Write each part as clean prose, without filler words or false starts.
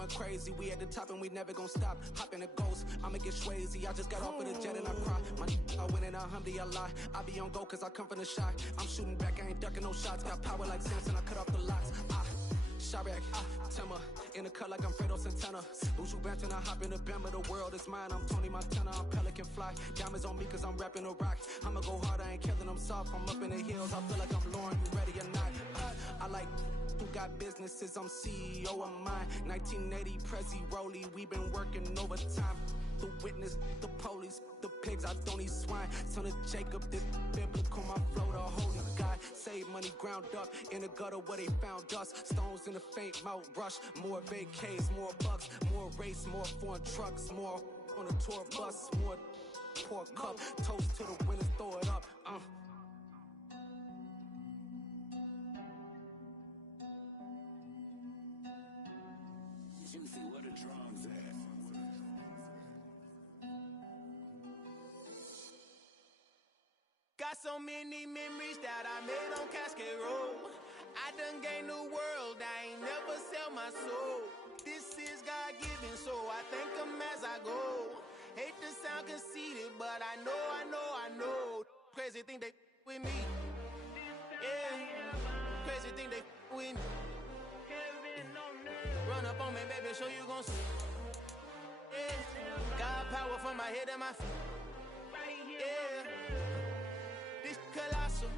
going crazy. We at the top and we never gonna stop. Hop in a ghost, I'ma get crazy. I just got off of the jet and I cry. I win in a Humvee, I lie. I be on go cause I come from the shot. I'm shooting back, I ain't ducking no shots. Got power like Samson, I cut off the lots. Chirac, Timmer, in the cut like I'm Fredo Santana. Uju Banton, I hop in the Bama, the world is mine. I'm Tony Montana, I'm Pelican Fly. Diamonds on me cause I'm rapping a rock. I'ma go hard, I ain't killing them soft. I'm up in the hills, I feel like I'm Lauren, you ready or not? I like who got businesses, I'm CEO of mine. 1980, Prezi Rolly, we been working overtime. The witness, the police, the pigs, I don't eat swine. Son of Jacob, this biblical, my flow, the holy God. Save money ground up in the gutter where they found us. Stones in the faint mouth rush. More vacays, more bucks, more race, more foreign trucks, more on a tour bus, more pour cup. Toast to the winners, throw it up. Juicy, what a drums at. Got so many memories that I made on Cascade Road. I done gained the world, I ain't never sell my soul. This is God-given, so I thank him as I go. Hate to sound conceited, but I know. Crazy thing they with me. Yeah, crazy thing they with me. Run up on me, baby, show you gon' see. Yeah, got power from my head and my feet. Yeah. Colossal,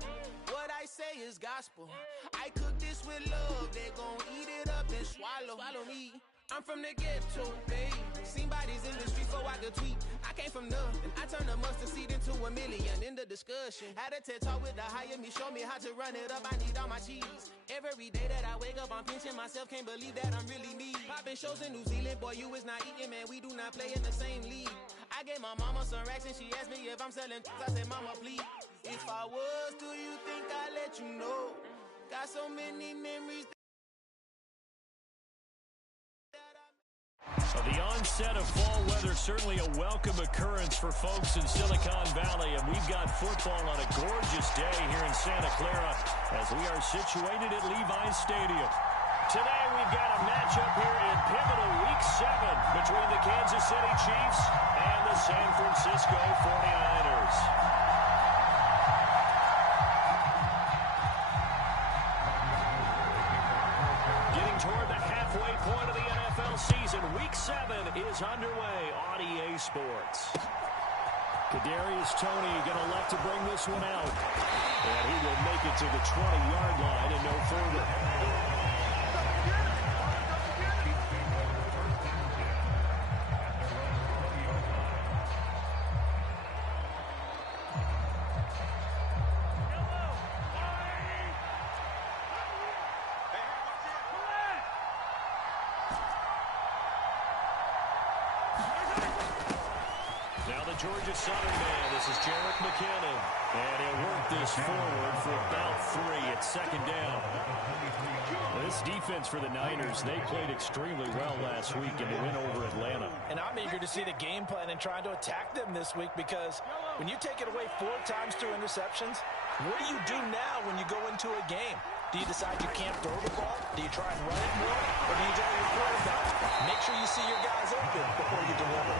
what I say is gospel. I cook this with love, they gon' eat it up and swallow me. I'm from the ghetto, babe. Seen bodies in the street before I could tweet. I came from nothing, I turned a mustard seed into a million. In the discussion, had a TED talk with the higher me, show me how to run it up. I need all my cheese. Every day that I wake up, I'm pinching myself, can't believe that I'm really me. Popping shows in New Zealand, boy, you is not eating, man. We do not play in the same league. I gave my mama some racks and she asked me if I'm selling. I said, mama, please. If I was, do you think I'd let you know? Got so many memories. So the onset of fall weather, certainly a welcome occurrence for folks in Silicon Valley. And we've got football on a gorgeous day here in Santa Clara as we are situated at Levi's Stadium. Today we've got a matchup here in pivotal Week 7 between the Kansas City Chiefs and the San Francisco 49ers. Toward the halfway point of the NFL season. Week 7 is underway on EA Sports. Kadarius Toney going to elect to bring this one out. And he will make it to the 20-yard line and no further. Georgia Southern man, this is Jerick McKinnon. And he'll work this forward for about 3 at second down. This defense for the Niners, they played extremely well last week in the win over Atlanta. And I'm eager to see the game plan and trying to attack them this week because when you take it away 4 times through interceptions, what do you do now when you go into a game? Do you decide you can't throw the ball? Do you try and run it more? Or do you tell your quarterback, make sure you see your guys open before you deliver?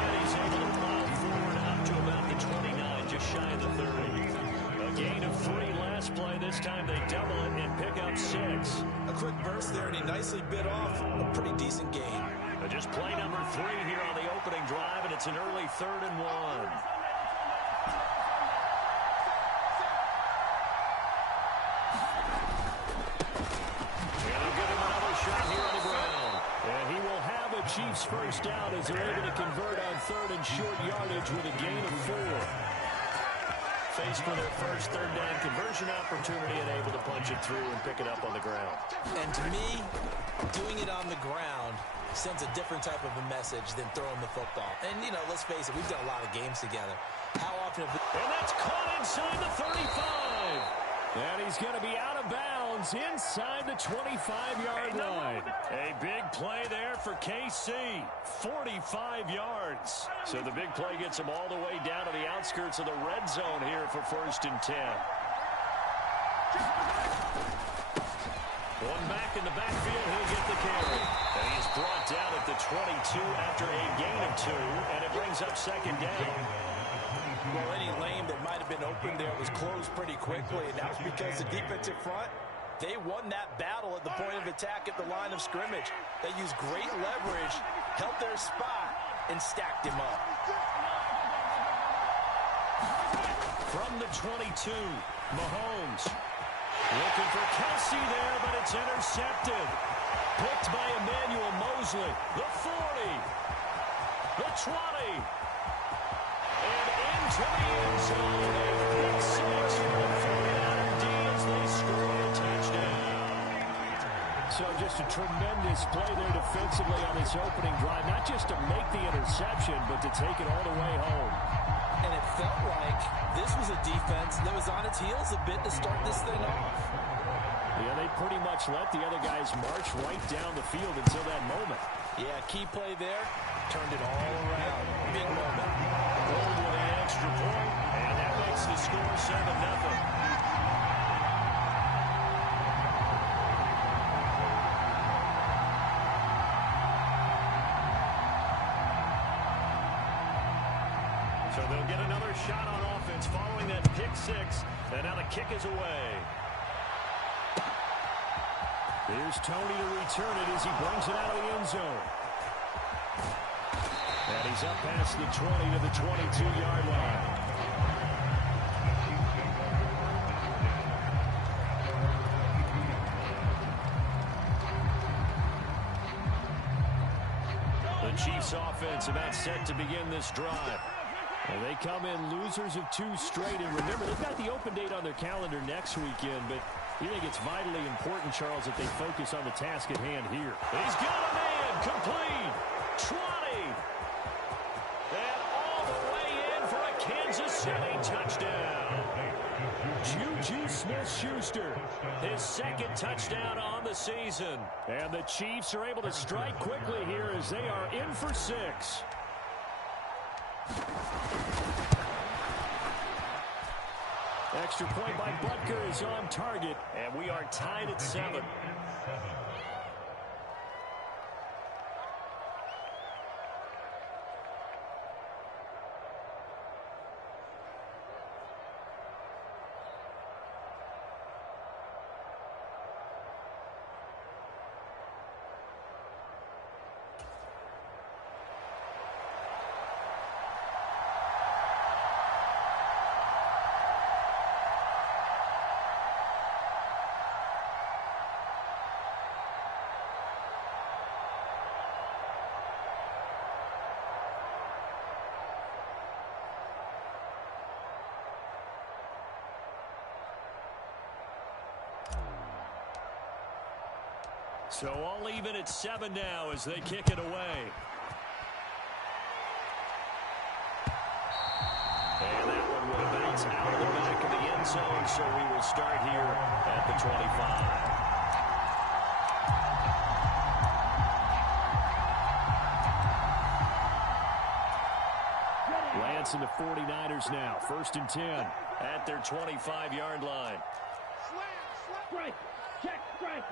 And he's able to plow forward up to about the 29, just shy of the 30. A gain of 3 last play. This time they double it and pick up 6. A quick burst there, and he nicely bit off a pretty decent gain. Just play number 3 here on the opening drive, and it's an early 3rd and 1. Chiefs first down as they're able to convert on 3rd and short yardage with a gain of 4. Faced for their first 3rd down conversion opportunity and able to punch it through and pick it up on the ground. And to me, doing it on the ground sends a different type of a message than throwing the football. And, you know, let's face it, we've done a lot of games together. How often have we... And that's caught inside the 35. And he's going to be out of bounds inside the 25-yard line. A big play there for KC. 45 yards. So the big play gets him all the way down to the outskirts of the red zone here for 1st and 10. Going back in the backfield, he'll get the carry. And he's brought down at the 22 after a gain of 2, and it brings up second down. Well, any lane that might have been open there was closed pretty quickly, and that was because the defensive front, they won that battle at the point of attack at the line of scrimmage. They used great leverage, held their spot, and stacked him up. From the 22, Mahomes. Looking for Kelsey there, but it's intercepted. Picked by Emmanuel Mosley. The 40. The 20. And into the end zone. A big 6 for the 49er D as they score a touchdown. So just a tremendous play there defensively on this opening drive. Not just to make the interception, but to take it all the way home. And it felt like this was a defense that was on its heels a bit to start this thing off. Yeah, they pretty much let the other guys march right down the field until that moment. Yeah, key play there, turned it all around. Big moment. Goal with an extra point, and that makes the score 7-0. So they'll get another shot on offense following that pick 6, and now the kick is away. Here's Tony to return it as he brings it out of the end zone. And he's up past the 20 to the 22-yard line. The Chiefs offense about set to begin this drive. And they come in losers of 2 straight. And remember, they've got the open date on their calendar next weekend. But you think it's vitally important, Charles, that they focus on the task at hand here. He's got a man. Complete. 20. And all the way in for a Kansas City touchdown. Juju Smith-Schuster, his 2nd touchdown on the season. And the Chiefs are able to strike quickly here as they are in for 6. Extra point by Butker is on target, and we are tied at 7. So all even at 7 now as they kick it away. And that one will bounce out of the back of the end zone, so we will start here at the 25. Lance and the 49ers now, 1st and 10 at their 25-yard line. Strike. Check, strike.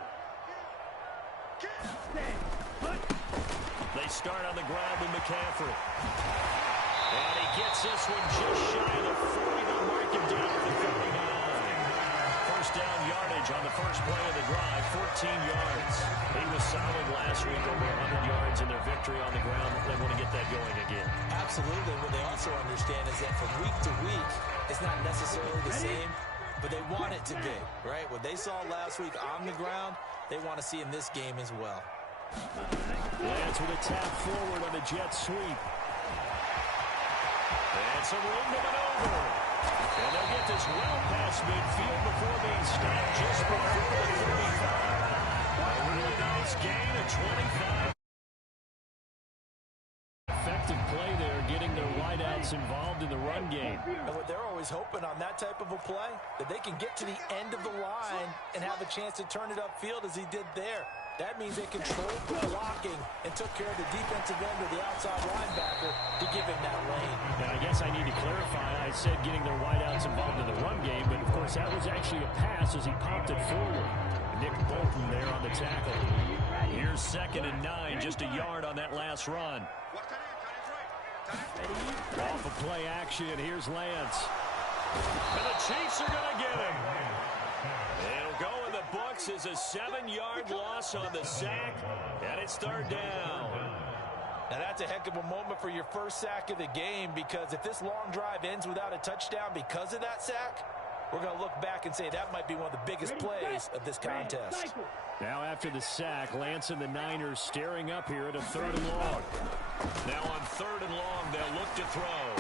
They start on the ground with McCaffrey. And he gets this one just shy of the 40. They'll mark him down at the 39. First down yardage on the first play of the drive, 14 yards. He was solid last week, over 100 yards in their victory on the ground. They want to get that going again. Absolutely. What they also understand is that from week to week, it's not necessarily the same, but they want it to be, right? What they saw last week on the ground, they want to see in this game as well. Lance with a tap forward on the jet sweep. And some room to maneuver. And they'll get this well past midfield before being stopped just before the 35. A really nice gain of 25. Effective play there, getting their wideouts involved in the run game. And what they're always hoping on that type of a play, that they can get to the end of the line and have a chance to turn it upfield as he did there. That means they controlled the blocking and took care of the defensive end or the outside linebacker to give him that lane. And I guess I need to clarify, I said getting their wideouts involved in the run game, but of course that was actually a pass as he popped it forward. Nick Bolton there on the tackle. Here's 2nd and 9, just a yard on that last run. Off of play action, here's Lance. And the Chiefs are going to get him. It'll go in the books as a 7-yard loss on the sack, and it's 3rd down. Now that's a heck of a moment for your first sack of the game, because if this long drive ends without a touchdown because of that sack, we're going to look back and say that might be one of the biggest plays of this contest. Now after the sack, Lance and the Niners staring up here at a 3rd and long. Now on 3rd and long, they'll look to throw.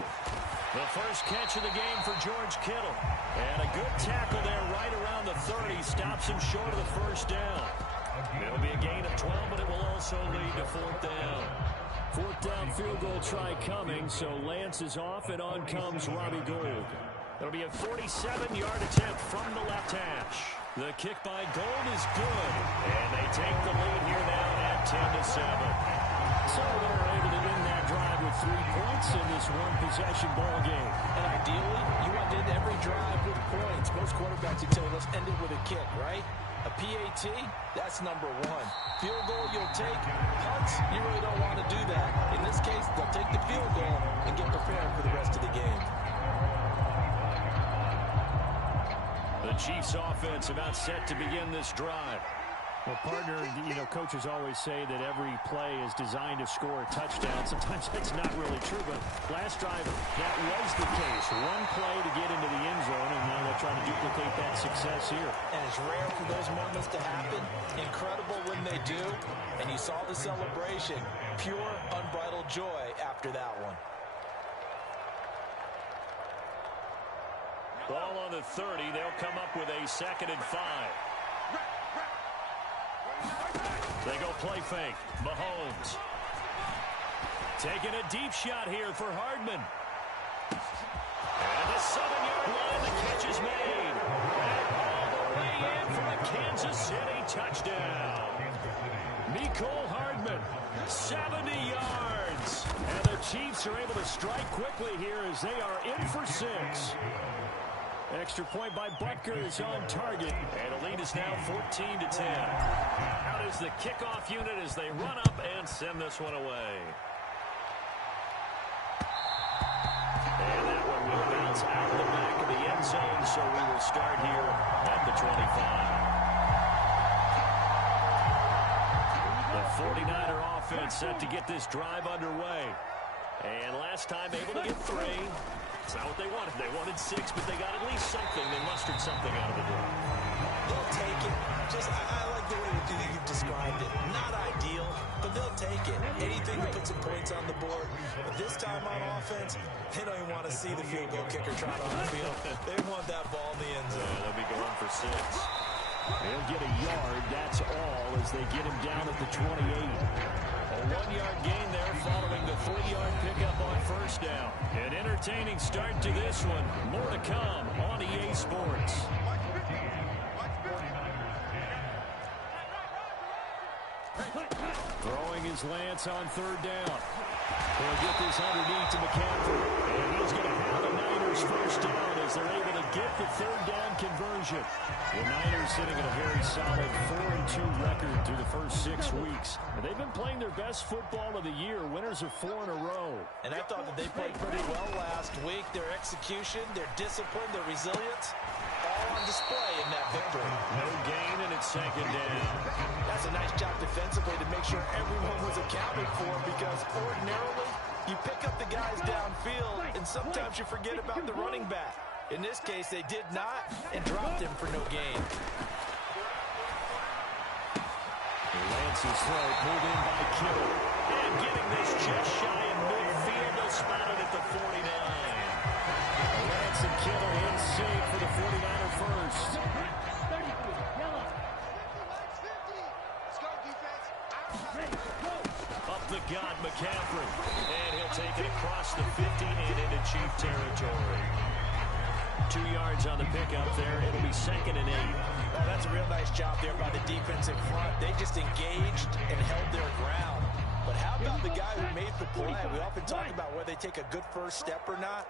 The first catch of the game for George Kittle. And a good tackle there right around the 30. Stops him short of the first down. It'll be a gain of 12, but it will also lead to 4th down. 4th down field goal try coming, so Lance is off, and on comes Robbie Gould. It'll be a 47-yard attempt from the left hash. The kick by Gould is good, and they take the lead here now at 10-7. So they're able to win that drive with 3 points in this one-possession ball game. And ideally, you want to end every drive with points. Most quarterbacks would tell you, let's end it with a kick, right? A PAT, that's number 1. Field goal you'll take. Punts, you really don't want to do that. In this case, they'll take the field goal and get prepared for the rest of the game. The Chiefs offense about set to begin this drive. Well, partner, coaches always say that every play is designed to score a touchdown. Sometimes that's not really true, but last drive, that was the case. One play to get into the end zone, and now they're trying to duplicate that success here. And it's rare for those moments to happen. Incredible when they do. And you saw the celebration. Pure, unbridled joy after that one. Ball on the 30. They'll come up with a 2nd and 5. They go play fake. Mahomes. Taking a deep shot here for Hardman. And the 7-yard line, the catch is made. And all the way in for a Kansas City touchdown. Mecole Hardman, 70 yards. And the Chiefs are able to strike quickly here as they are in for 6. Extra point by Butker is on target. And the lead is now 14-10. Out is the kickoff unit as they run up and send this one away. And that one will bounce out the back of the end zone, so we will start here at the 25. The 49er offense set to get this drive underway. And last time able to get 3. It's not what they wanted. They wanted 6, but they got at least something. They mustered something out of the drive. They'll take it. I like the way you've described it. Not ideal, but they'll take it. Anything to put some points on the board. But this time on offense, they don't even want to see the field goal kicker trot on the field. They want that ball in the end zone. Yeah, they'll be going for 6. They'll get a yard. That's all as they get him down at the 28. A 1-yard gain there following the 3-yard pickup on first down. An entertaining start to this one. More to come on EA Sports. Throwing his Lance on 3rd down. They'll get this underneath to McCaffrey. And he's going to have the Niners first down as they're able to get the 3rd down conversion. The Niners sitting at a very solid 4-2 record through the first 6 weeks. And they've been playing their best football of the year. Winners of 4 in a row. And I thought that they played pretty well last week. Their execution, their discipline, their resilience, all on display in that victory. No gain, and it's 2nd down. That's a nice job defensively to make sure everyone was accounted for, because ordinarily you pick up the guys downfield and sometimes you forget about the running back. In this case, they did not and dropped him for no gain. Lance's throw pulled in by Kittle. And getting this just shy in midfield. They'll spot it at the 49. Lance and Kittle in sync for the 49er first. Up the gut, McCaffrey. And he'll take it across the 50 and into Chief territory. 2 yards on the pickup there. It'll be 2nd and 8. Well, that's a real nice job there by the defense in front. They just engaged and held their ground. But how about the guy who made the play? We often talk about whether they take a good first step or not.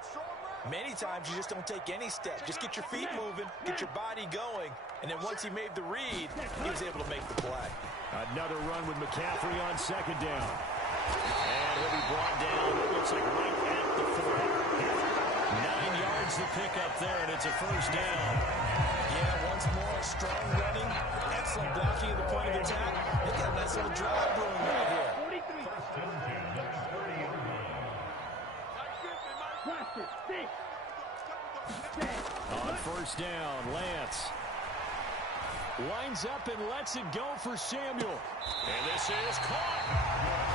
Many times you just don't take any step. Just get your feet moving, get your body going, and then once he made the read, he was able to make the play. Another run with McCaffrey on second down. And he'll be brought down, it looks like right at the 40. 9 yards to pick up there, and it's a first down. Yeah, once more, strong running, excellent blocking at the point of attack. They got a nice little drive brewing right here. On first down, Lance winds up and lets it go for Samuel. And this is caught.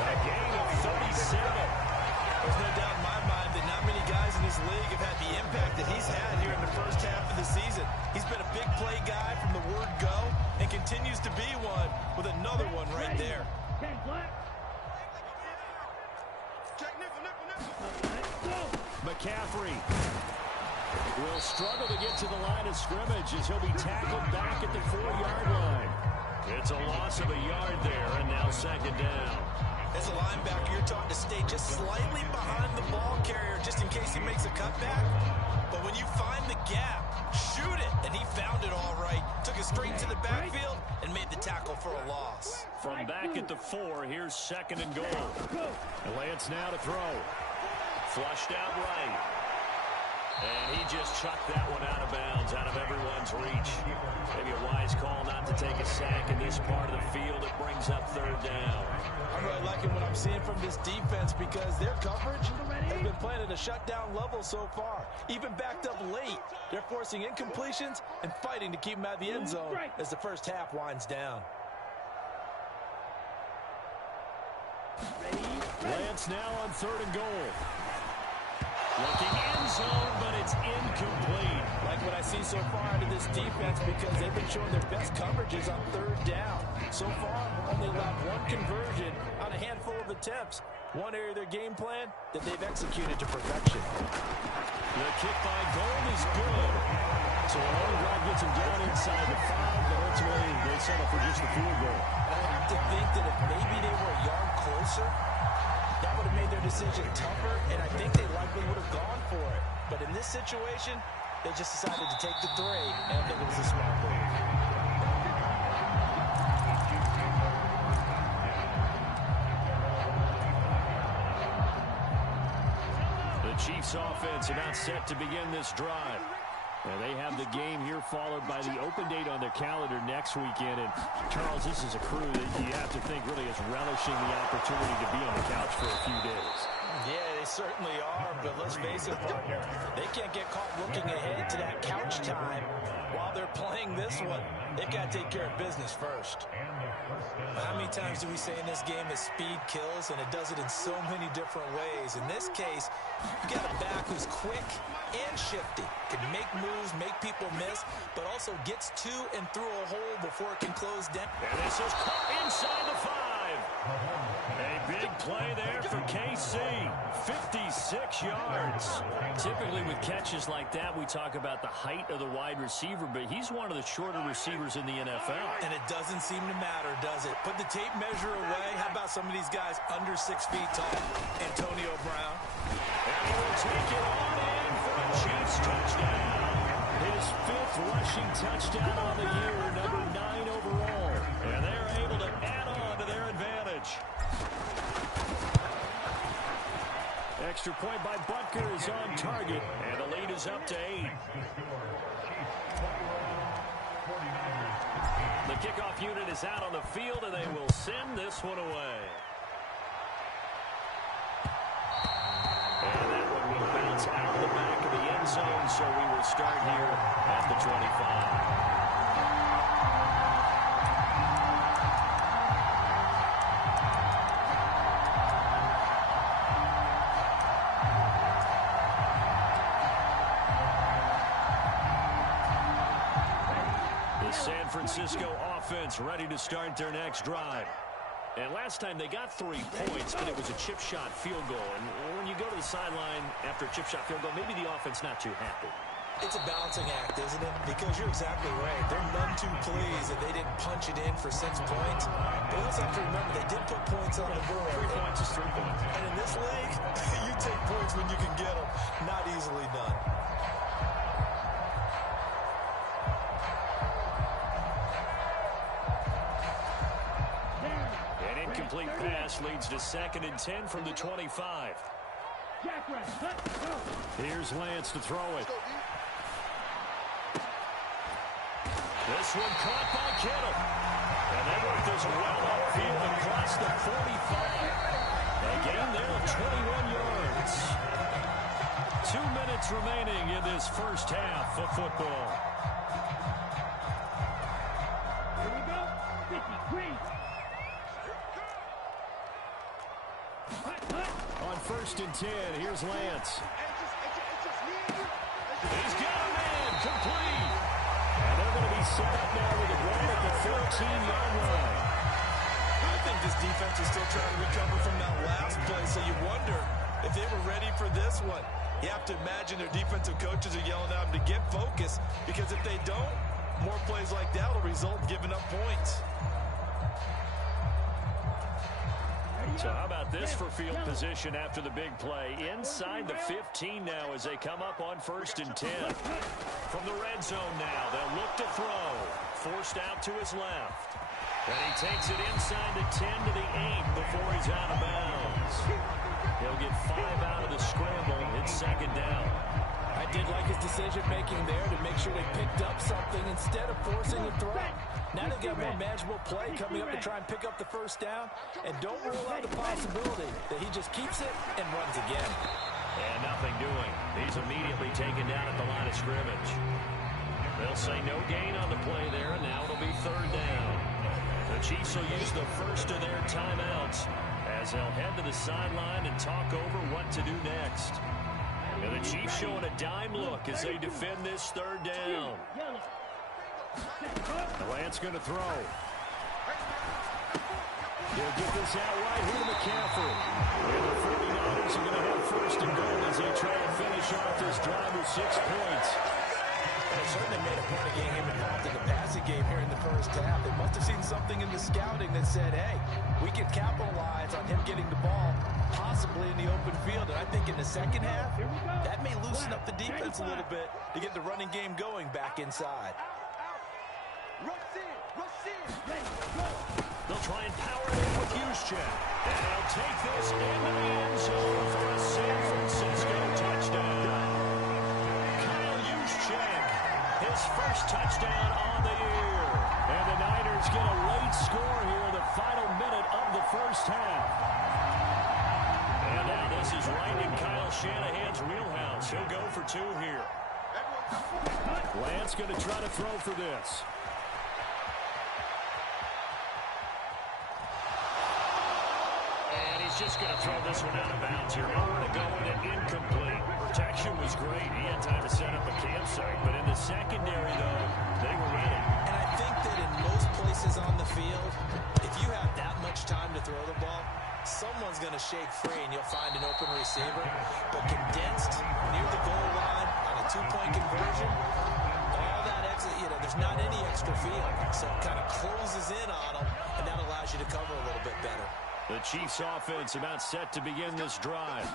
A gain of 37. There's no doubt in my mind that not many guys in this league have had the impact that he's had here in the first half of the season. He's been a big play guy from the word go and continues to be one with another one right there. McCaffrey will struggle to get to the line of scrimmage as he'll be tackled back at the 4-yard line. It's a loss of a yard there, and now second down. As a linebacker, you're taught to stay just slightly behind the ball carrier just in case he makes a cutback. But when you find the gap, shoot it. And he found it all right. Took it straight to the backfield and made the tackle for a loss. From back at the 4, here's second and goal. And Lance now to throw. Flushed out right. And he just chucked that one out of bounds, out of everyone's reach. Maybe a wise call not to take a sack in this part of the field. It brings up third down. I'm really liking what I'm seeing from this defense because their coverage has been playing at a shutdown level so far. Even backed up late, they're forcing incompletions and fighting to keep them out of the end zone as the first half winds down. Lance now on third and goal. Looking end zone, but it's incomplete. Like what I see so far out of this defense because they've been showing their best coverages on third down. So far, only allowed one conversion on a handful of attempts. One area of their game plan that they've executed to perfection. The kick by Gold is good. So a long drive gets him down inside the 5, but ultimately they settle for just the field goal. And I have to think that if maybe they were a yard closer, that would have made their decision tougher, and I think they likely would have gone for it. But in this situation, they just decided to take the 3, and I think it was a smart move. The Chiefs offense about set to begin this drive. And they have the game here followed by the open date on their calendar next weekend. And, Charles, this is a crew that you have to think really is relishing the opportunity to be on the couch for a few days. Yeah, they certainly are, but let's face it, partner, they can't get caught looking ahead to that couch time while they're playing this one. They've got to take care of business first. How many times do we say in this game that speed kills, and it does it in so many different ways? In this case, you got a back who's quick and shifty, can make moves, make people miss, but also gets to and through a hole before it can close down. And this is caught inside the 5. A big play there for KC. 56 yards. Typically with catches like that, we talk about the height of the wide receiver, but he's one of the shorter receivers in the NFL. And it doesn't seem to matter, does it? Put the tape measure away. How about some of these guys under 6 feet tall? Antonio Brown. And he will take it on in for a Chiefs touchdown. His 5th rushing touchdown on the year, number 9 overall. And they're able to add on to their advantage. Extra point by Butker is on target, and the lead is up to 8. The kickoff unit is out on the field, and they will send this one away. And that one will bounce out of the back of the end zone, so we will start here at the 25. San Francisco offense ready to start their next drive. And last time they got 3 points, but it was a chip shot field goal. And when you go to the sideline after a chip shot field goal, maybe the offense not too happy. It's a balancing act, isn't it? Because you're exactly right. They're none too pleased that they didn't punch it in for 6 points. But you also have to remember they did put points on the board. 3 points is 3 points. And in this league, you take points when you can get them. Not easily done. An incomplete pass leads to 2nd and 10 from the 25. Here's Lance to throw it. This one caught by Kittle. And they work this well upfield across the 45. A gain there of 21 yards. 2 minutes remaining in this first half of football. Here we go. 53. On 1st and 10, here's Lance. He's got a man, complete. And they're going to be set up now with a ball at the 14-yard line. I think this defense is still trying to recover from that last play, so you wonder if they were ready for this one. You have to imagine their defensive coaches are yelling at them to get focused, because if they don't, more plays like that will result in giving up points. So how about this for field position after the big play? Inside the 15 now as they come up on 1st and 10. From the red zone now, they'll look to throw. Forced out to his left. And he takes it inside the 10 to the 8 before he's out of bounds. He'll get 5 out of the scramble. It's 2nd down. I did like his decision-making there to make sure they picked up something instead of forcing a throw. Now they've got more manageable play coming up to try and pick up the 1st down. And don't rule out the possibility that he just keeps it and runs again. And nothing doing. He's immediately taken down at the line of scrimmage. They'll say no gain on the play there, and now it'll be 3rd down. The Chiefs will use the first of their timeouts as they'll head to the sideline and talk over what to do next. And the Chiefs showing a dime look as they defend this 3rd down. Lance going to throw. He'll get this out right here to McCaffrey. And the 49ers are going to have 1st and goal as they try to finish off this drive with 6 points. They certainly made a point of getting him involved in the passing game here in the 1st half. They must have seen something in the scouting that said, hey, we can capitalize on him getting the ball, possibly in the open field. And I think in the 2nd half, that may loosen up the defense a little bit to get the running game going back inside. They'll try and power it in with Juszczyk. And they'll take this into the end zone for a San Francisco touchdown. Kyle Juszczyk, his 1st touchdown on the year. And the Niners get a late score here in the final minute of the 1st half. And now this is right in Kyle Shanahan's wheelhouse. He'll go for 2 here. Lance going to try to throw for this. Just going to throw this one out of bounds here. Nowhere to go with it, incomplete. Protection was great. He had time to set up a campsite. But in the secondary, though, they were ready. And I think that in most places on the field, if you have that much time to throw the ball, someone's going to shake free and you'll find an open receiver. But condensed near the goal line on a 2-point conversion, all that exit, there's not any extra field. So it kind of closes in on them, and that allows you to cover a little bit better. The Chiefs offense about set to begin this drive.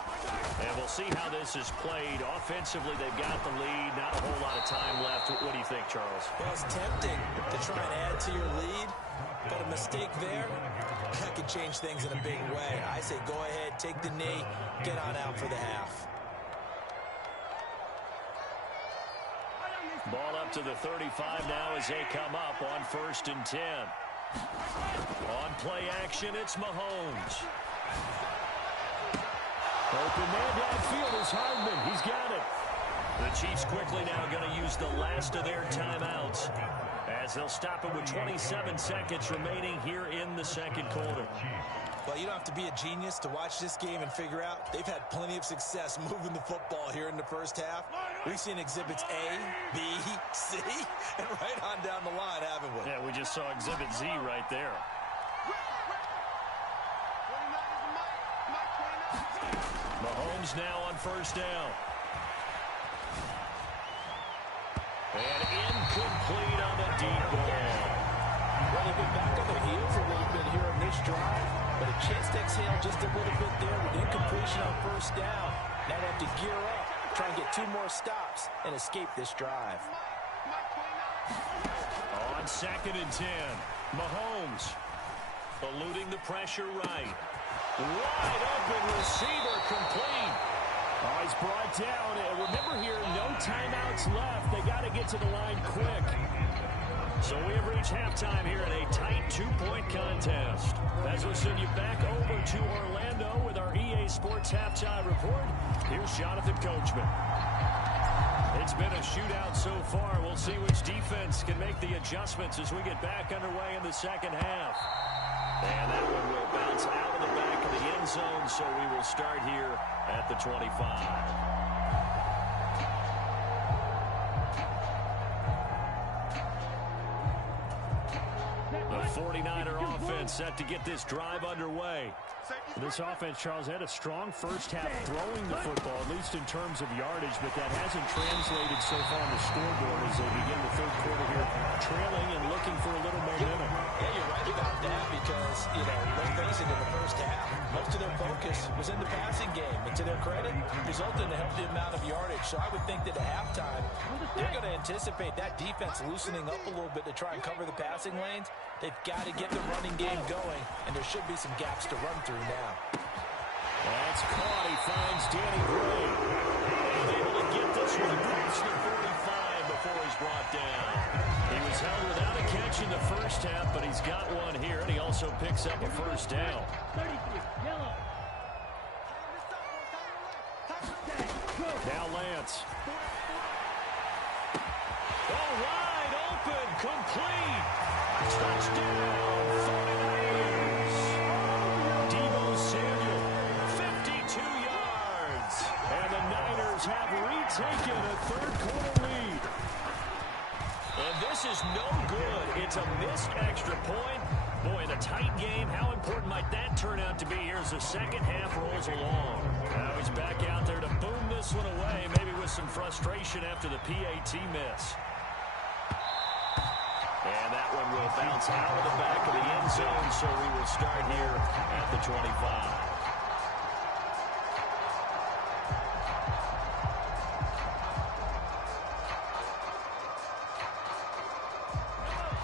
And we'll see how this is played. Offensively, they've got the lead. Not a whole lot of time left. What do you think, Charles? Well, it's tempting to try and add to your lead, but a mistake there, that could change things in a big way. I say go ahead, take the knee, get on out for the half. Ball up to the 35 now as they come up on 1st and 10. On play action, it's Mahomes. Open man downfield is Hardman. He's got it. The Chiefs quickly now going to use the last of their timeouts as they'll stop it with 27 seconds remaining here in the 2nd quarter. Well, you don't have to be a genius to watch this game and figure out they've had plenty of success moving the football here in the 1st half. We've seen exhibits A, B, C, and right on down the line, haven't we? Yeah, we just saw exhibit Z right there. Mahomes now on 1st down. And incomplete on the deep ball. Well, they've been back on their heels a little bit here on this drive, but a chance to exhale just a little bit there with incompletion on first down. Now they have to gear up, try and get 2 more stops, and escape this drive. On 2nd and 10, Mahomes eluding the pressure right. Wide open receiver complete. Oh, he's brought down. And remember here, no timeouts left. They got to get to the line quick. So we have reached halftime here in a tight 2-point contest. As we send you back over to Orlando with our EA Sports Halftime Report, here's Jonathan Coachman. It's been a shootout so far. We'll see which defense can make the adjustments as we get back underway in the second half. And that one will bounce out of the back of the end zone, so we will start here at the 25. The 49er offense set to get this drive underway. This offense, Charles, had a strong first half throwing the football, at least in terms of yardage, but that hasn't translated so far on the scoreboard as they begin the third quarter here, trailing and looking for a little momentum. Yeah, you're right about that because, let's face it, in the first half, most of their focus was in the passing game. And to their credit, resulted in a healthy amount of yardage. So I would think that at halftime, they're going to anticipate that defense loosening up a little bit to try and cover the passing lanes. They've got to get the running game going, and there should be some gaps to run through now. That's caught. He finds Danny Gray. And able to get this one across the 45 before he's brought down. He was held without a catch in the first half, but he's got one here, and he also picks up a first down. 33, yellow. Now Lance. Oh, wide open, complete. Touchdown, 49ers. Deebo Samuel, 52 yards. And the Niners have retaken a third-quarter lead. And this is no good. It's a missed extra point. Boy, in a tight game, how important might that turn out to be here as the second half rolls along? Now he's back out there to boom this one away, maybe with some frustration after the PAT miss. And that one will bounce out of the back of the end zone, so we will start here at the 25.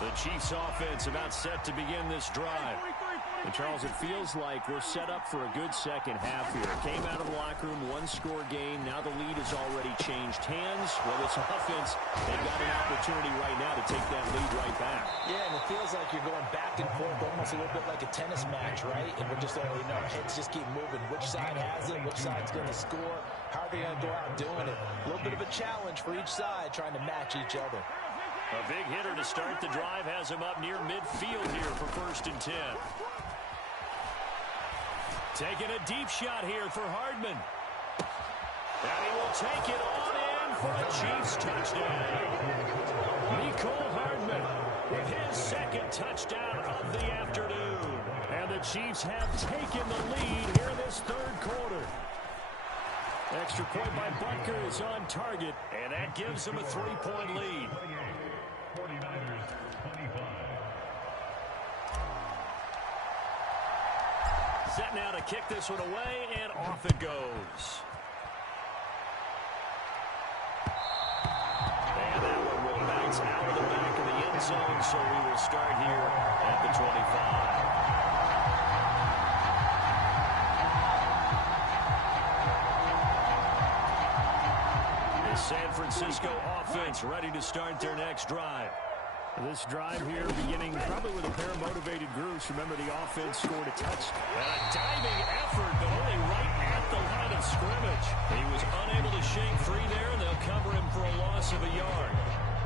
The Chiefs offense about set to begin this drive. And Charles, it feels like we're set up for a good second half here. Came out of the locker room, 1-score game. Now the lead has already changed hands. Well, this offense, they've got an opportunity right now to take that lead right back. Yeah, and it feels like you're going back and forth, almost a little bit like a tennis match, right? And we're just, our heads just keep moving. Which side has it? Which side's going to score? How are they going to go out doing it? A little bit of a challenge for each side, trying to match each other. A big hitter to start the drive has him up near midfield here for 1st and 10. Taking a deep shot here for Hardman. And he will take it on in for a Chiefs touchdown. Mecole Hardman with his second touchdown of the afternoon. And the Chiefs have taken the lead here in this third quarter. Extra point by Butker is on target. And that gives them a 3-point lead. 49ers 25. Set now to kick this one away, and off it goes. And that one will bounce out of the back of the end zone, so we will start here at the 25. The San Francisco offense ready to start their next drive. This drive here beginning probably with a pair of motivated groups. Remember, the offense scored a touchdown. And a diving effort, but only right at the line of scrimmage. He was unable to shake free there, and they'll cover him for a loss of a yard.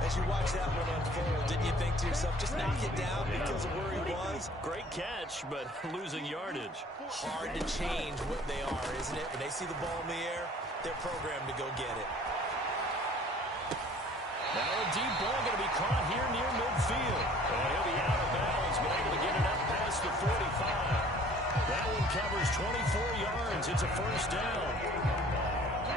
As you watch that one unfold, didn't you think to yourself, just knock it down because of where he was? Great catch, but losing yardage. Hard to change what they are, isn't it? When they see the ball in the air, they're programmed to go get it. Now a deep ball going to be caught here near midfield. And he'll be out of bounds, but able to get it up past the 45. That one covers 24 yards. It's a first down.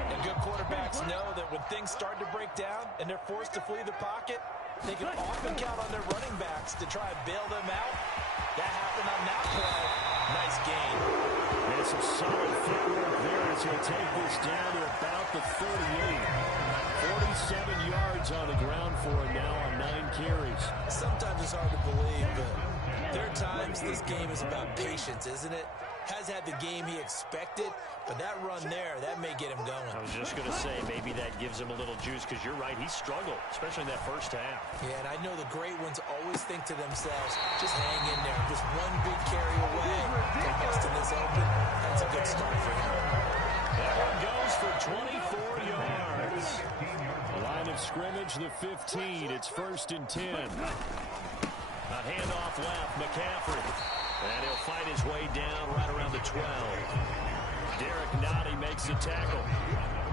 And good quarterbacks know that when things start to break down and they're forced to flee the pocket, they can often count on their running backs to try and bail them out. That happened on that play. Nice gain. There's some solid footwork there as he'll take this down to about the 38. 47 yards on the ground for him now on 9 carries. Sometimes it's hard to believe, but there are times this game is about patience, isn't it? Has had the game he expected, but that run there, that may get him going. I was just going to say, maybe that gives him a little juice, because you're right, he struggled, especially in that first half. Yeah, and I know the great ones always think to themselves, just hang in there, just one big carry away from busting this open. That's a good start for him. That one goes for 24 yards. Line of scrimmage, the 15. It's 1st and 10. A handoff left, McCaffrey. And he'll fight his way down right around the 12. Derek Nottie makes the tackle.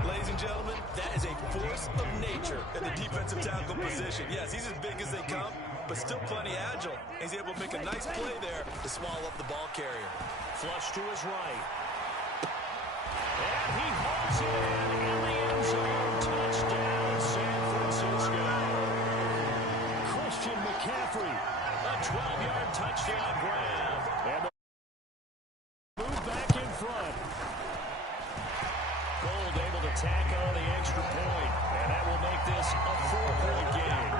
Ladies and gentlemen, that is a force of nature at the defensive tackle position. Yes, he's as big as they come, but still plenty agile. He's able to make a nice play there to swallow up the ball carrier. Flush to his right. And he holds it in the end zone. Touchdown, San Francisco. Christian McCaffrey. A 12-yard touchdown grab. And the move back in front. Gold able to tack on the extra point, and that will make this a 4-point game.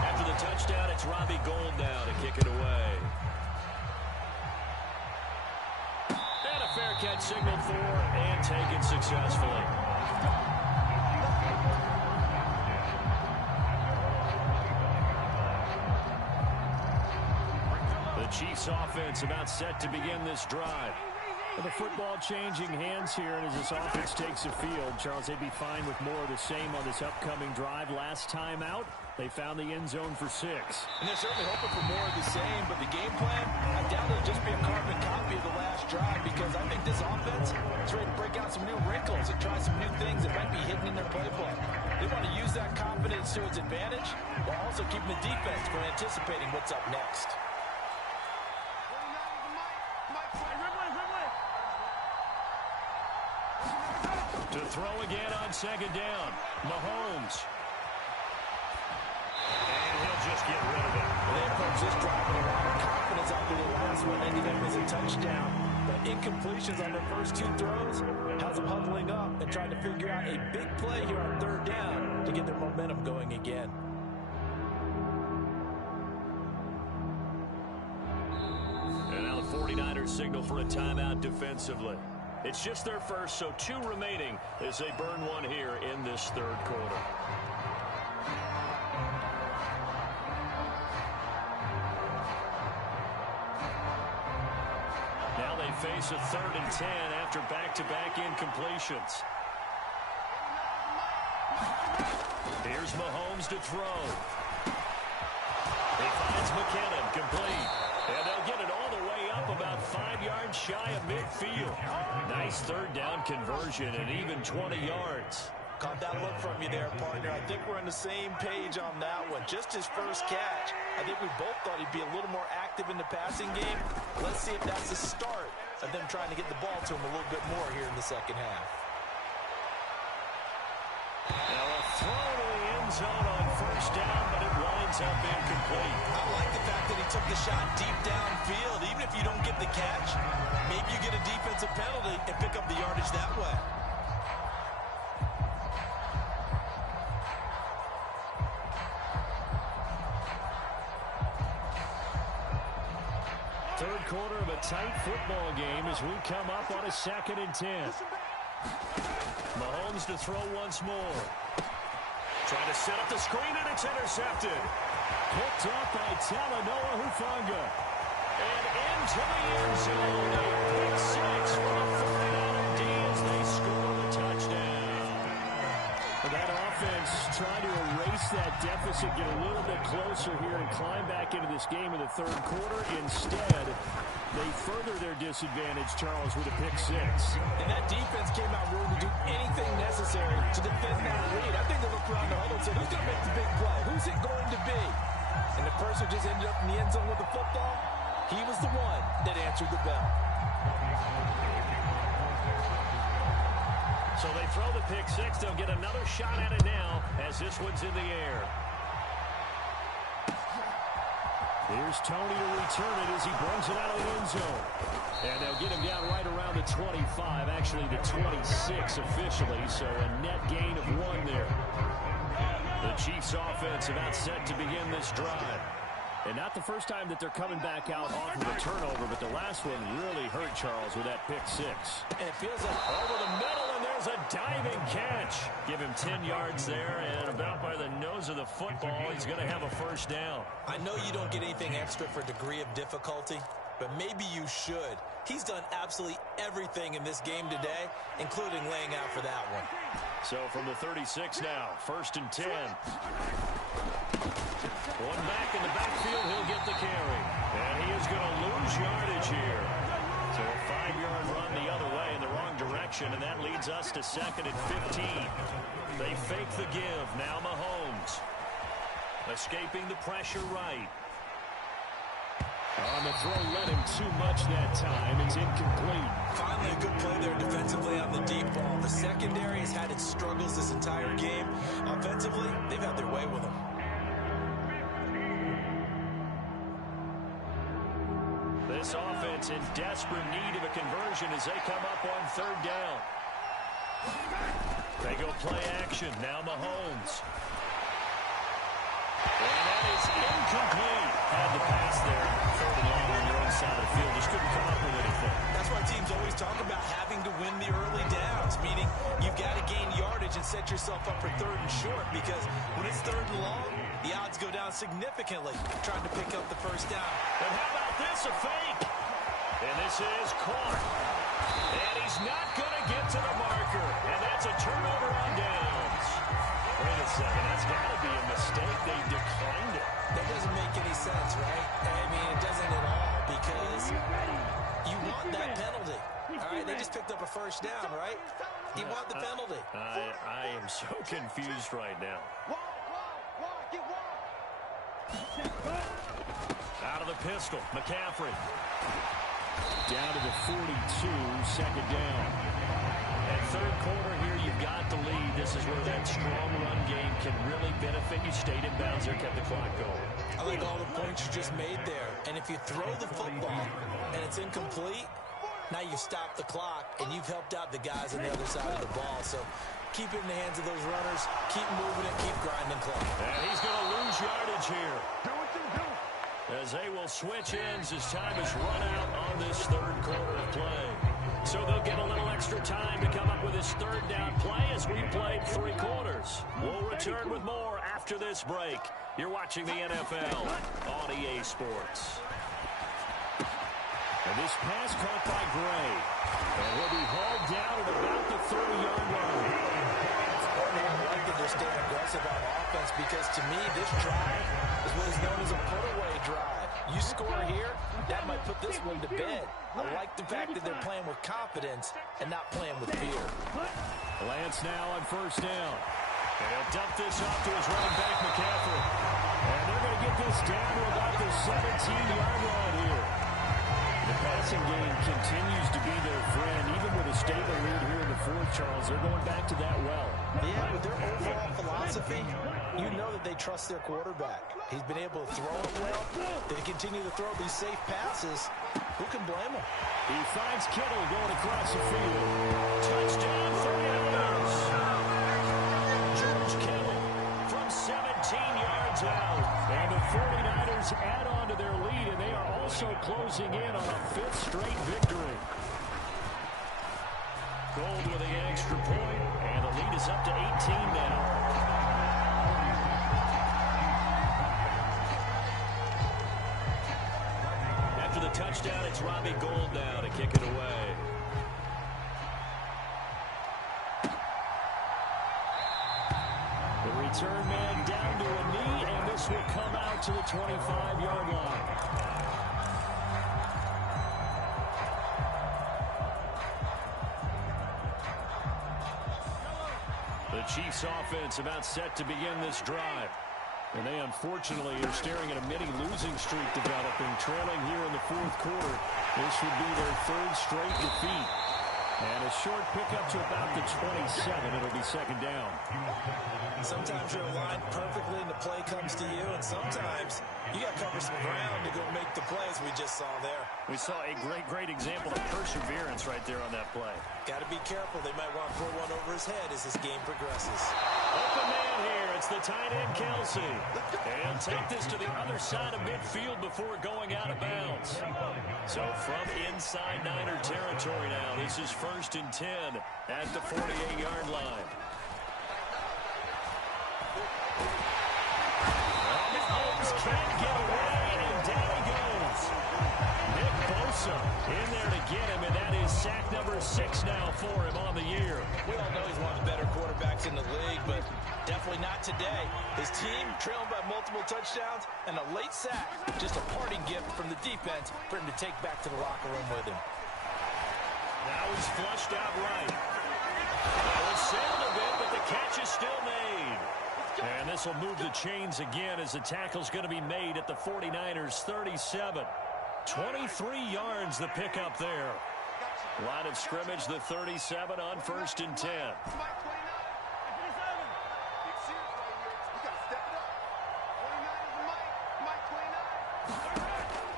After the touchdown, it's Robbie Gould now to kick it away. And a fair catch signaled for and taken successfully. The Chiefs offense about set to begin this drive. The football changing hands here, and as this offense takes the field, Charles, they'd be fine with more of the same on this upcoming drive. Last time out, they found the end zone for 6. And they're certainly hoping for more of the same, but the game plan, I doubt it'll just be a carbon copy of the last drive, because I think this offense is ready to break out some new wrinkles and try some new things that might be hidden in their playbook. They want to use that confidence to its advantage, while also keeping the defense from anticipating what's up next. To throw again on 2nd down, Mahomes. And he'll just get rid of it. They approach this drive with a lot of confidence after the last one ended up as a touchdown. But incompletions on their first 2 throws has them huddling up and trying to figure out a big play here on 3rd down to get their momentum going again. And now the 49ers signal for a timeout defensively. It's just their first, so 2 remaining as they burn one here in this 3rd quarter. Now they face a 3rd and 10 after back-to-back incompletions. Here's Mahomes to throw. He finds McKinnon, complete. And they'll get it all the way up about 5 yards shy of midfield. Nice 3rd down conversion and even 20 yards. Caught that look from you there, partner. I think we're on the same page on that one. Just his first catch. I think we both thought he'd be a little more active in the passing game. Let's see if that's the start of them trying to get the ball to him a little bit more here in the 2nd half. Now a throw to the end zone on 1st down, but it winds up incomplete. I like the fact that he took the shot deep downfield. Even if you don't get the catch, maybe you get a defensive penalty and pick up the yardage that way. Third quarter of a tight football game as we come up on a 2nd and 10. Mahomes to throw once more. Trying to set up the screen, and it's intercepted. Picked up by Talanoa Hufanga. And into the end zone. A pick 6 for the 49er D as they score the touchdown. That offense trying to erase that deficit, get a little bit closer here and climb back into this game in the 3rd quarter. Instead, they further their disadvantage, Charles, with a pick 6. And that defense came out willing to do anything necessary to defend that lead. I think they looked around the huddle and said, who's going to make the big play? Who's it going to be? And the person who just ended up in the end zone with the football, he was the one that answered the bell. So they throw the pick six. They'll get another shot at it now as this one's in the air. Here's Tony to return it as he brings it out of the end zone. And they'll get him down right around the 25, actually the 26 officially, so a net gain of 1 there. The Chiefs offense about set to begin this drive. And not the first time that they're coming back out off of a turnover, but the last one really hurt Charles with that pick six. And it feels like over the middle, and there's a diving catch. Give him 10 yards there, and about by the nose of the football, he's going to have a first down. I know you don't get anything extra for degree of difficulty, but maybe you should. He's done absolutely everything in this game today, including laying out for that one. So from the 36 now, 1st and 10. One back in the backfield, he'll get the carry. And he is going to lose yardage here. So a 5-yard run the other way in the wrong direction, and that leads us to 2nd and 15. They fake the give. Now Mahomes. Escaping the pressure right. On the throw, let him too much that time. It's incomplete. Finally a good play there defensively on the deep ball. The secondary has had its struggles this entire game. Offensively, they've had their way with him. This offense in desperate need of a conversion as they come up on 3rd down. They go play action. Now Mahomes. And that is incomplete. Had the pass there. 3rd and long on your own side of the field. Just couldn't come up with anything. That's why teams always talk about having to win the early downs, meaning you've got to gain yardage and set yourself up for 3rd and short, because when it's 3rd and long, the odds go down significantly trying to pick up the first down. And how about this, a fake? And this is caught. And he's not going to get to the marker. And that's a turnover on downs. Wait a second, that's got to be a mistake. They declined it. That doesn't make any sense, right? I mean, it doesn't at all, because you want that penalty. All right, they just picked up a first down, right? You want the penalty. I am so confused right now. Out of the pistol, McCaffrey. Down to the 42, 2nd down. And 3rd quarter here, you've got the lead. This is where that strong run game can really benefit you. Stayed in bounds there, kept the clock going. I like all the points you just made there. And if you throw the football and it's incomplete, now you've stopped the clock and you've helped out the guys on the other side of the ball. So keep it in the hands of those runners, keep moving it, keep grinding clock. And he's going to lose yardage here. As they will switch ends as time is run out on this 3rd quarter of play. So they'll get a little extra time to come up with this 3rd down play as we played 3 quarters. We'll return with more after this break. You're watching the NFL on EA Sports. And this pass caught by Gray. And he'll be hauled down at about the 30-yard line. I like that they're staying aggressive on offense, because to me, this drive is what is known as a put-away drive. You score here, that might put this one to bed. I like the fact that they're playing with confidence and not playing with fear. Lance now on 1st down. And he'll dump this off to his running back, McCaffrey. And they're going to get this down to about the 17-yard line here. The passing game continues to be their friend, even with a stable lead here in the 4th, Charles. They're going back to that well. Yeah, with their overall philosophy, you know that they trust their quarterback. He's been able to throw it well. They continue to throw these safe passes. Who can blame him? He finds Kittle going across the field. Touchdown, 49ers. George Kittle from 17 yards out. And the 49ers add on to their lead, and they are also closing in on a 5th straight victory. Gold with the extra point, and the lead is up to 18 now. After the touchdown, it's Robbie Gould now to kick it away. The return man down to a knee, and this will come out to the 25-yard line. The Chiefs offense about set to begin this drive. And they unfortunately are staring at a mini losing streak developing, trailing here in the fourth quarter. This would be their third straight defeat. And a short pickup to about the 27. It'll be second down. Sometimes you're aligned perfectly and the play comes to you, and sometimes you got to cover some ground to go make the plays we just saw there. We saw a great example of perseverance right there on that play. Got to be careful. They might want to throw one over his head as this game progresses. Open man here. It's the tight end, Kelsey. And take this to the other side of midfield before going out of bounds. So from inside Niner territory now, this is 1st and 10 at the 48-yard line. Mahomes can't get away, and down he goes. Nick Bosa in there to get him, and that is sack number 6 now for him on the year. We all know he's one of the better quarterbacks in the league, but definitely not today. His team trailing by multiple touchdowns, and a late sack, just a parting gift from the defense for him to take back to the locker room with him. Now he's flushed out right. It sailed a bit, but the catch is still made. And this will move the chains again as the tackle's going to be made at the 49ers 37. 23 yards the pickup there. Line of scrimmage, the 37 on 1st and 10.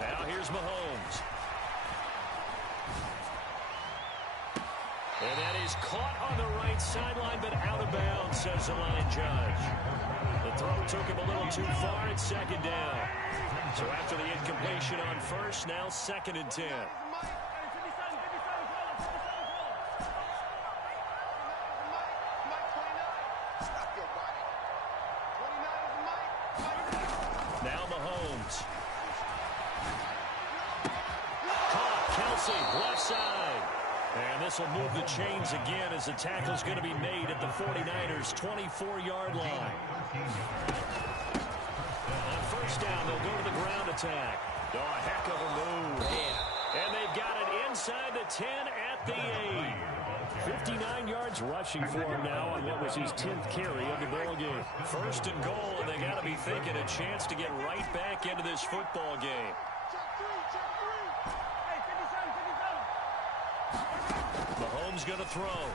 Now here's Mahomes. And that is caught on the right sideline, but out of bounds, says the line judge. The throw took him a little too far. It's second down. So after the incompletion on 1st, now 2nd and 10. Now Mahomes. Caught, Kelsey, left side. And this will move the chains again as the tackle's going to be made at the 49ers' 24-yard line. On 1st down, they'll go to the ground attack. Oh, a heck of a move. And they've got it inside the 10 at the 8. 59 yards rushing for him now on what was his 10th carry of the ball game. 1st and goal, and they got to be thinking a chance to get right back into this football game. Mahomes going to throw.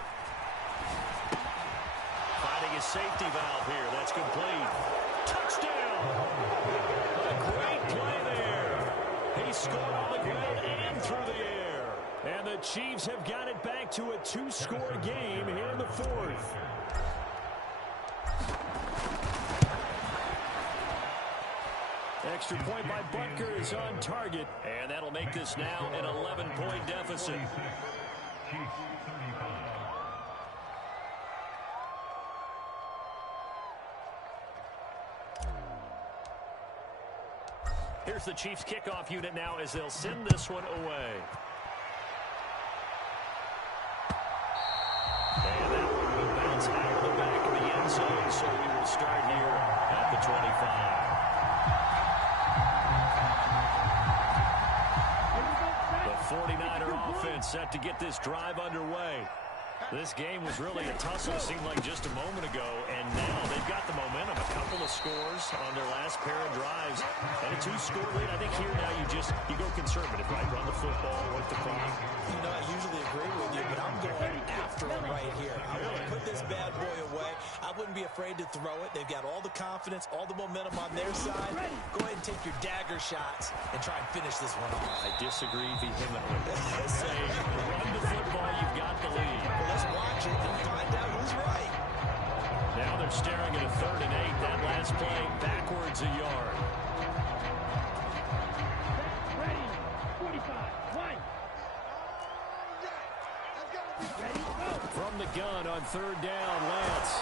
Finding his safety valve here. That's complete. Touchdown! A great play there. He scored on the ground and through the air. And the Chiefs have got it back to a 2-score game here in the 4th. Extra point by Butker is on target. And that'll make this now an 11-point deficit. Here's the Chiefs kickoff unit now as they'll send this one away. And that one will bounce out of the back of the end zone, so we will start here at the 25. The 49er offense set to get this drive underway. This game was really a tussle, it seemed like just a moment ago, and now they've got the momentum. A couple of scores on their last pair of drives, and a 2-score lead. I think here now you go conservative, right? Run the football, work the clock. You know, I usually agree with you, but I'm going after him right here. I want to put this bad boy away. I wouldn't be afraid to throw it. They've got all the confidence, all the momentum on their side. Go ahead and take your dagger shots and try and finish this one off. I disagree vehemently. Say, run the football, you've got the lead. Well, let's watch it and find out who's right. Now they're staring at a 3rd and 8. That last play backwards a yard. Ready. 45. One. From the gun on 3rd down, Lance.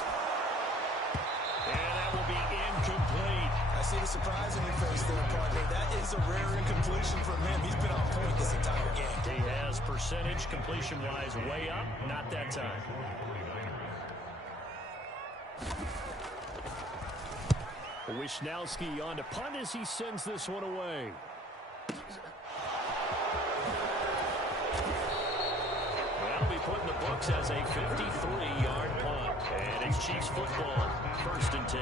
And that will be incomplete. I see the surprise in your face there, partner. That is a rare incompletion from him. He's been on point this entire game. He has percentage completion-wise way up. Not that time. Wishnowski on to punt as he sends this one away. That'll be put in the books as a 53-yard punt. And it's Chiefs football, 1st and 10.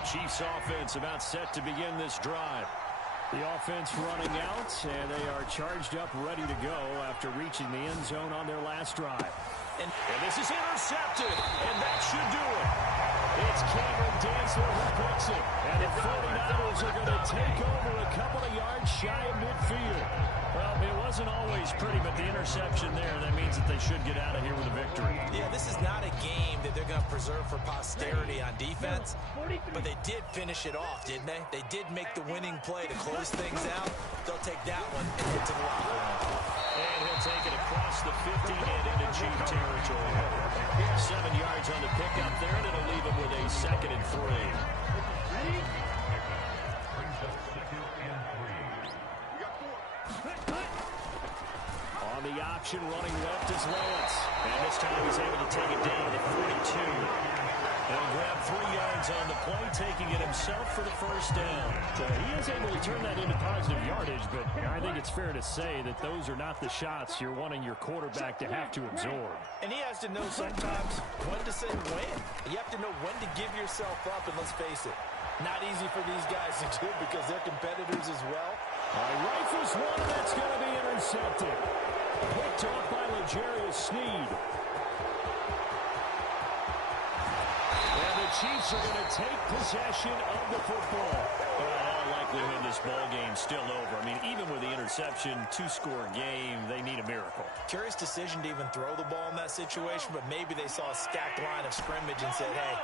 The Chiefs offense about set to begin this drive. The offense running out, and they are charged up, ready to go after reaching the end zone on their last drive. And this is intercepted, and that should do it. It's Cameron Dantzler who picks it, and the 49ers are going to take over a couple of yards shy of midfield. Well, it wasn't always pretty, but the interception there, that means that they should get out of here with a victory. Yeah, this is not a game that they're going to preserve for posterity on defense, but they did finish it off, didn't they? They did make the winning play to close things out. They'll take that one and head to the locker room. And he'll take it across the 50 and into Chief territory. 7 yards on the pickup there, and it'll leave him with a 2nd and 3. Ready? On the option, running left is Lawrence. And this time he's able to take it down to the 42. He'll grab 3 yards on the play, taking it himself for the first down. So he is able to turn that into positive yardage, but I think it's fair to say that those are not the shots you're wanting your quarterback to have to absorb. And he has to know sometimes when to say when. You have to know when to give yourself up, and let's face it, not easy for these guys to do because they're competitors as well. Rifles one, that's going to be intercepted. Picked off by L'Jarius Sneed. And the Chiefs are going to take possession of the football. Well, in all likelihood, this ball game's still over. I mean, even with the interception, 2-score game, they need a miracle. Curious decision to even throw the ball in that situation, but maybe they saw a stacked line of scrimmage and said, hey,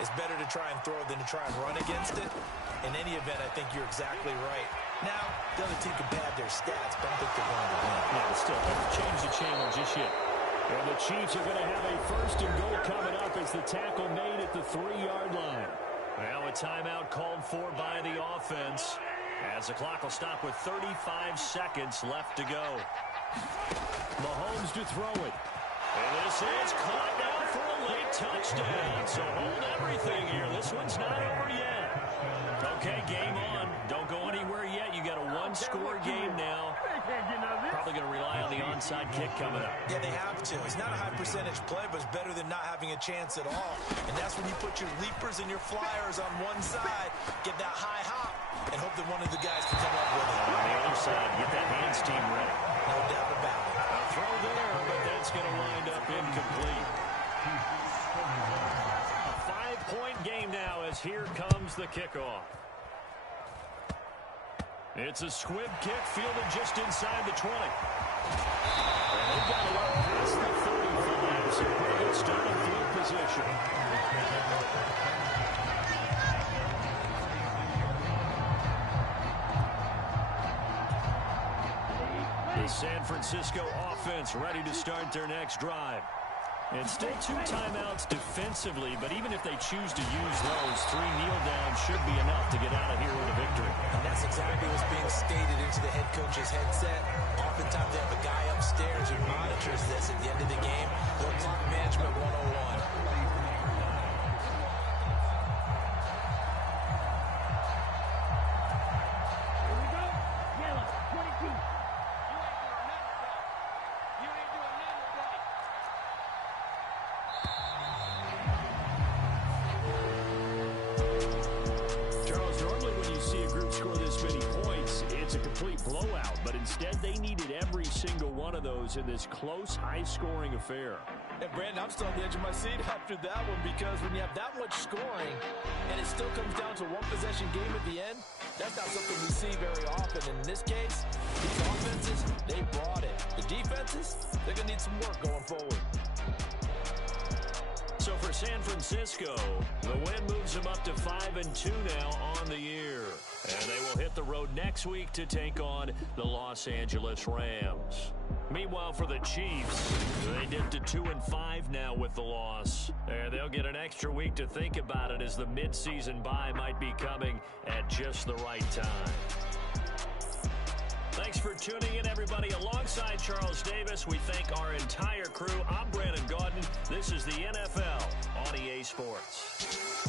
it's better to try and throw than to try and run against it. In any event, I think you're exactly right. Now, the other team can pad their stats, but I don't think they're going to win. Yeah, but still, don't change the channel just yet. And the Chiefs are going to have a 1st and goal coming up as the tackle made at the 3-yard line. Now a timeout called for by the offense as the clock will stop with 35 seconds left to go. Mahomes to throw it. And this is caught now for a late touchdown. So hold everything here. This one's not over yet. Okay, game on. Don't go anywhere yet. You got a 1-score game now. Probably going to rely on the onside kick coming up. Yeah, they have to. It's not a high percentage play, but it's better than not having a chance at all. And that's when you put your leapers and your flyers on one side, get that high hop, and hope that one of the guys can come up with it. On the other side, get that hands team ready. No doubt about it. A throw there, but that's going to wind up incomplete. A 5-point game now as here comes the kickoff. It's a squib kick fielded just inside the 20. And they've got it up past the 35, so pretty good start in field position. The San Francisco offense ready to start their next drive. And still 2 timeouts defensively, but even if they choose to use those, 3 kneel downs should be enough to get out of here with a victory. And that's exactly what's being stated into the head coach's headset. Oftentimes they have a guy upstairs who monitors this at the end of the game. Little clock management 101. Here we go. Yellow, 22. Charles, normally when you see a group score this many points, it's a complete blowout, but instead they needed every single one of those in this close, high-scoring affair. And Brandon, I'm still on the edge of my seat after that one because when you have that much scoring and it still comes down to a one-possession game at the end, that's not something we see very often. In this case, these offenses, they brought it. The defenses, they're going to need some work going forward. So for San Francisco, the win moves them up to 5-2 now on the year. And they will hit the road next week to take on the Los Angeles Rams. Meanwhile, for the Chiefs, they dipped to 2-5 now with the loss. And they'll get an extra week to think about it as the midseason bye might be coming at just the right time. Thanks for tuning in, everybody. Alongside Charles Davis, we thank our entire crew. I'm Brandon Gaudin. This is the NFL on EA Sports.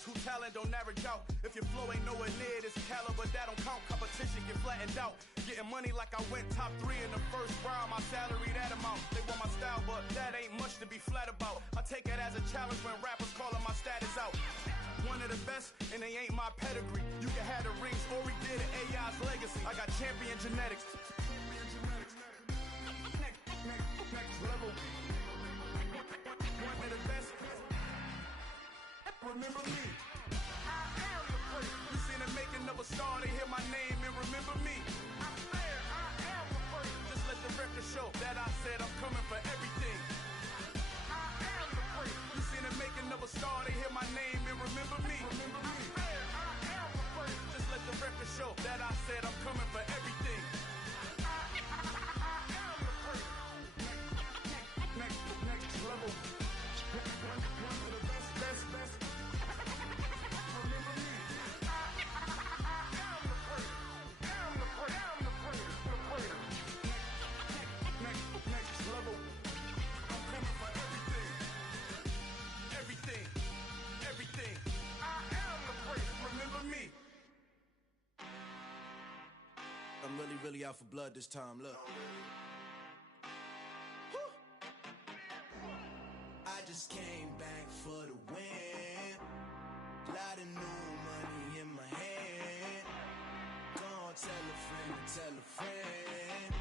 house, who talent don't average out. If your flow ain't nowhere near this caliber, that don't count. Competition get flattened out. Getting money like I went top 3 in the first round. My salary that amount. They want my style, but that ain't much to be flat about. I take it as a challenge when rappers calling my status out. One of the best, and they ain't my pedigree. You can have the rings, or we did it, AI's legacy. I got champion genetics. Next level. One of the best. Remember me. I am the first. You seen the making of a star, they hear my name and remember me. I swear I am the first. Just let the record show that I said I'm coming for everything. I am the first. You seen the making of a star, they hear my name and remember me. Remember me. I swear I am the first. Just let the record show that I said I'm coming for everything. I am the first. Next level. One of the best. Remember me. I am the first. I'm the first. Next level. I'm coming for everything. Everything. I am the first. Remember me. I'm really out for blood this time. Look. I just came back for the win. Lot of new money in my hand. Gonna tell a friend to tell a friend.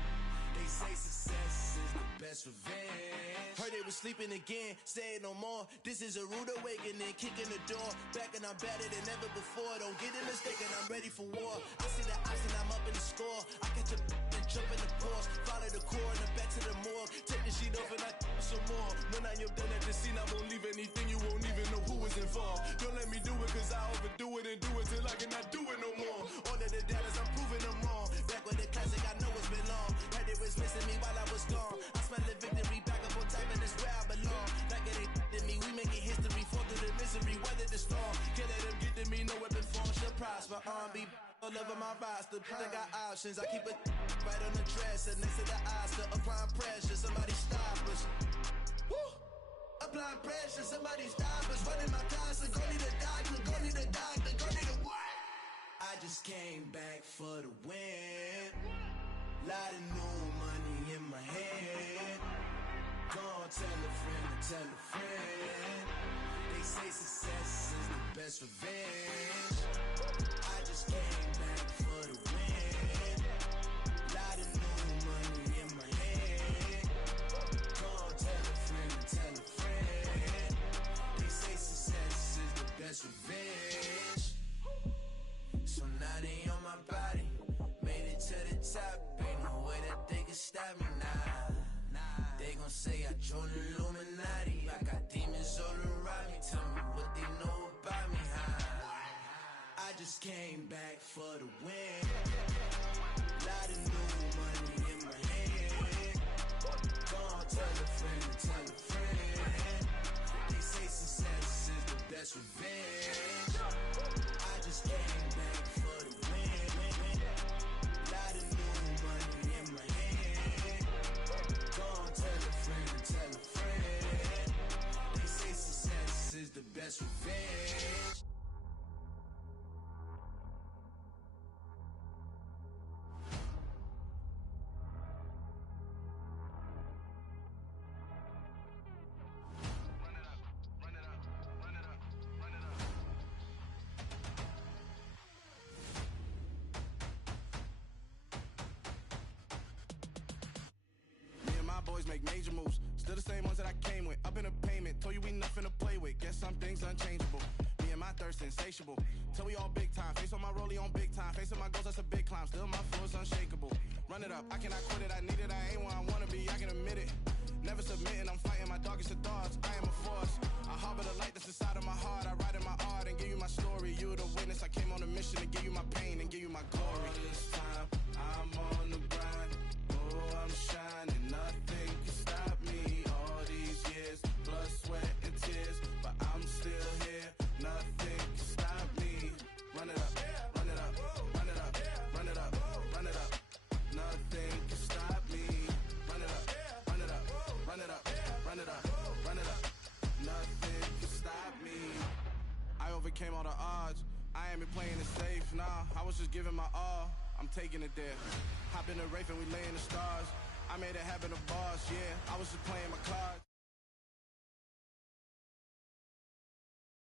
They say success is the best revenge. Heard they was sleeping again, say it no more. This is a rude awakening, kicking the door. Back and I'm better than ever before. Don't get it mistaken, I'm ready for war. I see the option, I'm up in the score. I catch a and jump in the course. Follow the core and the back to the morgue. Take the sheet off and I some more. When I am done at the scene, I won't leave anything. You won't even know who is involved. Don't let me do it cause I overdo it and do it till I cannot do it no more. All of the doubters, I'm proving them wrong. Back with the classic, I know it's been long. Heard it was missing me while I was gone. I smell the victory back up on top and it's where I belong. Like it ain't to me, we making history. Fall through the misery, weather the storm. Can't let them get to me, no weapon form shall prosper. R&B all over my roster, I got options. I keep it right on the dresser, next to the Oscar. Applying pressure, somebody stop us. Woo! Applying pressure, somebody stop us. Running my constant, go need a doctor, go need a doctor, go need a what? I just came back for the win. Lot of new money in my hand. Gonna tell a friend to tell a friend. They say success is the best revenge. I just came back for the win. Lot of new money in my hand. Gonna tell a friend to tell a friend. They say success is the best revenge. So now they on my body. Made it to the top. Ain't no way that they can stop me now. They gon' say I joined the Illuminati. I got demons all around me. Tell me what they know about me, huh? I just came back for the win. Lot of new money in my hand. Gonna tell a friend to tell a friend. They say success is the best revenge. I just came back for the win. Lot of new money in my hand. Gonna tell a friend to tell a friend. They say success is the best revenge. Boys make major moves, still the same ones that I came with. Up in a payment, told you we nothing to play with. Guess some things unchangeable. Me and my thirst insatiable. Till we all big time. Face on my rollie on big time. Face on my goals, that's a big climb. Still my flow is unshakable. Run it up, I cannot quit it. I need it, I ain't where I wanna be. I can admit it. Never submitting, I'm fighting my darkest of thoughts. I am a force. I harbor the light that's inside of my heart. I write in my art and give you my story. You the witness. I came on a mission to give you my pain and give you my glory. All this time, I'm on the grind. Oh, I'm shining. Nothing can stop me. All these years, blood, sweat, and tears. But I'm still here. Nothing can stop me. Run it up, run it up, run it up, run it up, run it up. Nothing can stop me. Run it up, run it up, run it up, run it up, run it up. Nothing can stop me. I overcame overcame all the odds. I ain't been playing it safe, nah. I was just giving my all. I'm taking it there. Hop in the Wraith and we lay in the stars. I made it happen, the boss, yeah. I was just playing my cards.